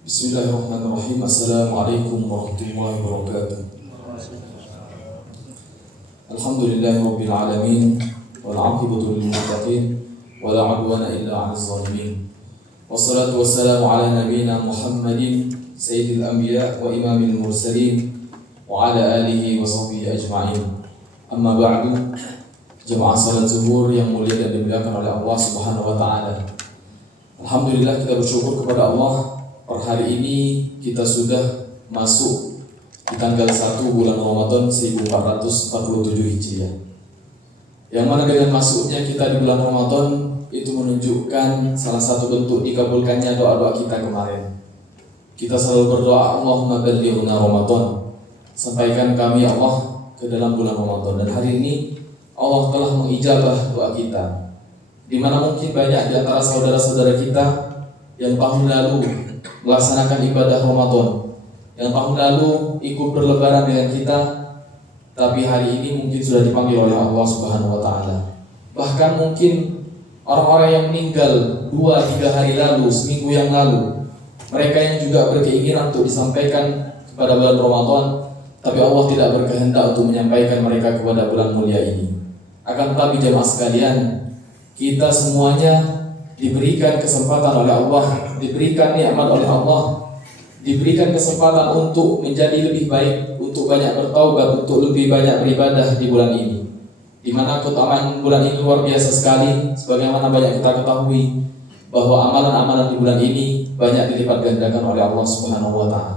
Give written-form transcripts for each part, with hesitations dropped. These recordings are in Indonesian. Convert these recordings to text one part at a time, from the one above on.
Bismillahirrahmanirrahim. Assalamualaikum warahmatullahi wabarakatuh. Alhamdulillahirabbil alamin wal 'aqibatu lil muttaqin wa la 'udwana illa 'alal zalimin. Wassalatu wassalamu ala nabiyyina Muhammadin sayyidil anbiya wa imamil mursalin wa ala alihi wa sahbihi ajma'in. Amma ba'du. Jemaah salat zuhur yang mulia dan dimuliakan oleh Allah Subhanahu wa taala. Alhamdulillah, kita bersyukur kepada Allah. Per hari ini kita sudah masuk di tanggal 1 bulan Ramadan 1447 Hijriah. Yang mana dengan masuknya kita di bulan Ramadan itu menunjukkan salah satu bentuk dikabulkannya doa-doa kita kemarin. Kita selalu berdoa, Allahumma ballighna Ramadan, sampaikan kami ya Allah ke dalam bulan Ramadan. Dan hari ini Allah telah mengijabah doa kita, di mana mungkin banyak di antara saudara-saudara kita yang tahun lalu melaksanakan ibadah Ramadan, yang tahun lalu ikut berlebaran dengan kita, tapi hari ini mungkin sudah dipanggil oleh Allah Subhanahu wa taala. Bahkan mungkin orang-orang yang meninggal 2-3 hari lalu, seminggu yang lalu, mereka yang juga berkeinginan untuk disampaikan kepada bulan Ramadan, tapi Allah tidak berkehendak untuk menyampaikan mereka kepada bulan mulia ini. Akan tetapi jemaah sekalian, kita semuanya diberikan kesempatan oleh Allah, diberikan nikmat oleh Allah, diberikan kesempatan untuk menjadi lebih baik, untuk banyak bertaubat, untuk lebih banyak beribadah di bulan ini. Di mana keutamaan bulan ini luar biasa sekali, sebagaimana banyak kita ketahui bahwa amalan-amalan di bulan ini banyak dilipat gandakan oleh Allah Subhanahu wa taala.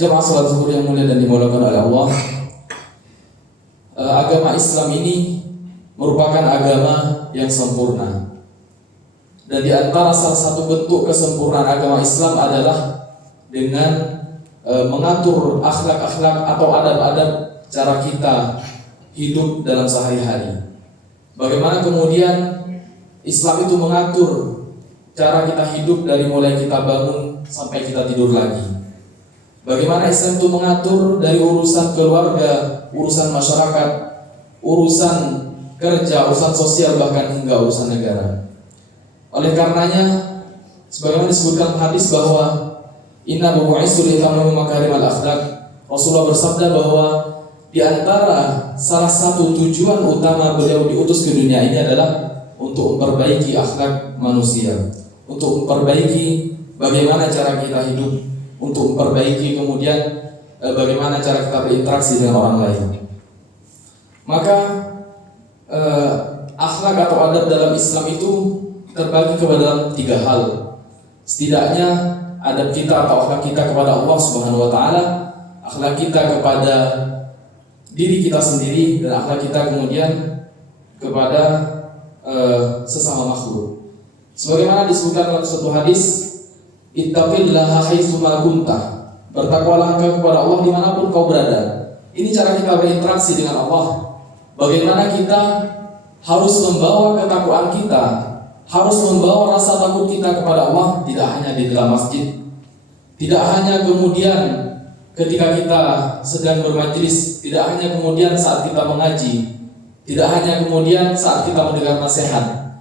Jemaah salat zuhur yang mulia dan dimuliakan oleh Allah, agama Islam ini merupakan agama yang sempurna. Dan di antara salah satu bentuk kesempurnaan agama Islam adalah dengan mengatur akhlak-akhlak atau adab-adab cara kita hidup dalam sehari-hari. Bagaimana kemudian Islam itu mengatur cara kita hidup dari mulai kita bangun sampai kita tidur lagi. Bagaimana Islam itu mengatur dari urusan keluarga, urusan masyarakat, urusan kerja, urusan sosial, bahkan hingga urusan negara. Oleh karenanya, sebagaimana disebutkan hadis bahwa inna bu'itsu li utammima makarimal akhlaq. Rasulullah bersabda bahwa di antara salah satu tujuan utama beliau diutus ke dunia ini adalah untuk memperbaiki akhlak manusia, untuk memperbaiki bagaimana cara kita hidup, untuk memperbaiki kemudian bagaimana cara kita berinteraksi dengan orang lain. Maka akhlak atau adab dalam Islam itu terbagi kepada 3 hal. Setidaknya adab kita atau akhlak kita kepada Allah Subhanahu wa taala, akhlak kita kepada diri kita sendiri, dan akhlak kita kemudian kepada sesama makhluk. Sebagaimana disebutkan dalam suatu hadis, ittaqillaha haitsu ma kunta, bertakwalah engkau kepada Allah dimanapun kau berada. Ini cara kita berinteraksi dengan Allah. Bagaimana kita harus membawa ketakwaan kita, harus membawa rasa takut kita kepada Allah, tidak hanya di dalam masjid, tidak hanya kemudian ketika kita sedang bermajelis, tidak hanya kemudian saat kita mengaji, tidak hanya kemudian saat kita mendengar nasihat,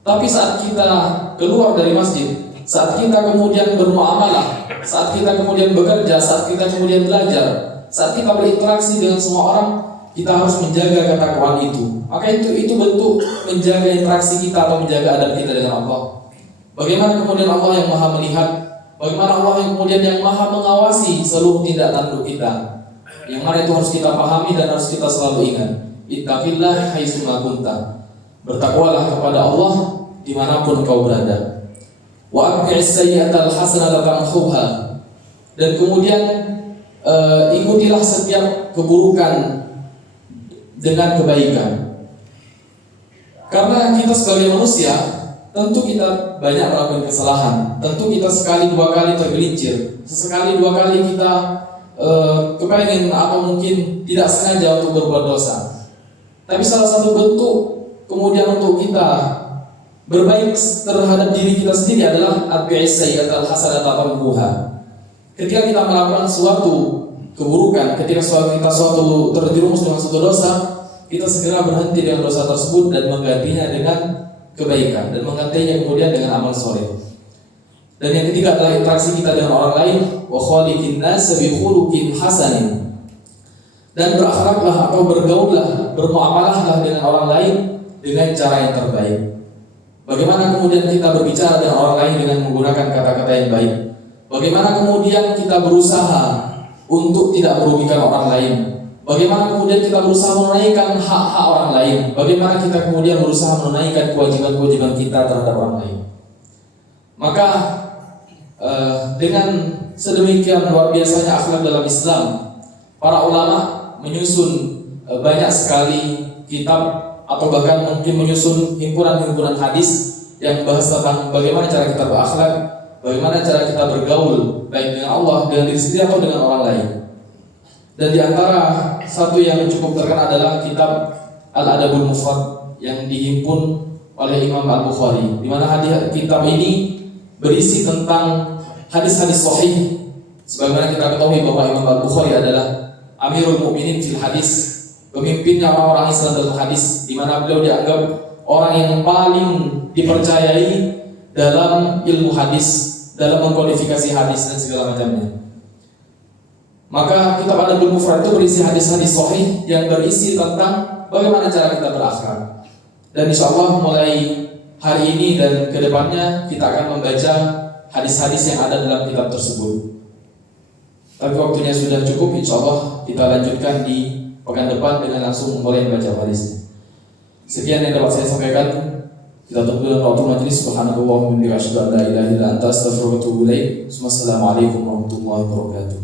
tapi saat kita keluar dari masjid, saat kita kemudian bermuamalah, saat kita kemudian bekerja, saat kita kemudian belajar, saat kita berinteraksi dengan semua orang, kita harus menjaga ketakwaan itu. Maka itu bentuk menjaga interaksi kita atau menjaga adab kita dengan Allah. Bagaimana kemudian Allah yang maha melihat, bagaimana Allah yang kemudian yang maha mengawasi seluruh tindak tanduk kita, yang mana itu harus kita pahami dan harus kita selalu ingat. Ittaqillah haitsu ma kunta, bertakwalah kepada Allah dimanapun kau berada. Wa aqbi'is sayyi'atal hasanata tamhuha, dan kemudian ikutilah setiap keburukan dengan kebaikan. Karena kita sebagai manusia, tentu kita banyak melakukan kesalahan, tentu kita sekali dua kali tergelincir, sesekali dua kali kita kepengen atau mungkin tidak sengaja untuk berbuat dosa. Tapi salah satu bentuk kemudian untuk kita berbaik terhadap diri kita sendiri adalah atbi'is sayyi'atal hasanata tamhuha. Ketika kita melakukan suatu keburukan, ketika kita terjerumus dengan suatu dosa, kita segera berhenti dengan dosa tersebut dan menggantinya dengan kebaikan, dan menggantinya kemudian dengan amal soleh. Dan yang ketiga adalah interaksi kita dengan orang lain, wa khaliqin nas bi khuluqin hasanin. Dan berakhlaklah atau bergaullah, bermuamalahlah dengan orang lain dengan cara yang terbaik. Bagaimana kemudian kita berbicara dengan orang lain dengan menggunakan kata-kata yang baik? Bagaimana kemudian kita berusaha untuk tidak merugikan orang lain? Bagaimana kemudian kita berusaha menunaikan hak-hak orang lain? Bagaimana kita kemudian berusaha menunaikan kewajiban-kewajiban kita terhadap orang lain? Maka dengan sedemikian luar biasanya akhlak dalam Islam, para ulama menyusun banyak sekali kitab atau bahkan mungkin menyusun himpunan-himpunan hadis yang membahas tentang bagaimana cara kita berakhlak, bagaimana cara kita bergaul baik dengan Allah, dengan diri sendiri atau dengan orang lain. Dan di antara satu yang cukup terkenal adalah kitab Al-Adabul Mufrad yang dihimpun oleh Imam Al-Bukhari, di mana kitab ini berisi tentang hadis-hadis sahih. Sebagaimana kita ketahui bahwa Imam Al-Bukhari adalah Amirul Mukminin fil hadis, pemimpinnya orang-orang Islam dalam hadis, di mana beliau dianggap orang yang paling dipercayai dalam ilmu hadis, dalam mengkodifikasi hadis dan segala macamnya. Maka kitab Adabul Mufrad itu berisi hadis-hadis sahih yang berisi tentang bagaimana cara kita berakhlak. Dan insya Allah mulai hari ini dan kedepannya kita akan membaca hadis-hadis yang ada dalam kitab tersebut. Tapi waktunya sudah cukup, insya Allah kita lanjutkan di pekan depan dengan langsung mulai membaca hadisnya. Sekian yang dapat saya sampaikan. Kita tunggu dalam waktu majelis. Subhanallah wa bihamdihi, asyhadu an la ilaha illa anta, astaghfiruka wa atubu ilaik. Wassalamualaikum warahmatullahi wabarakatuh.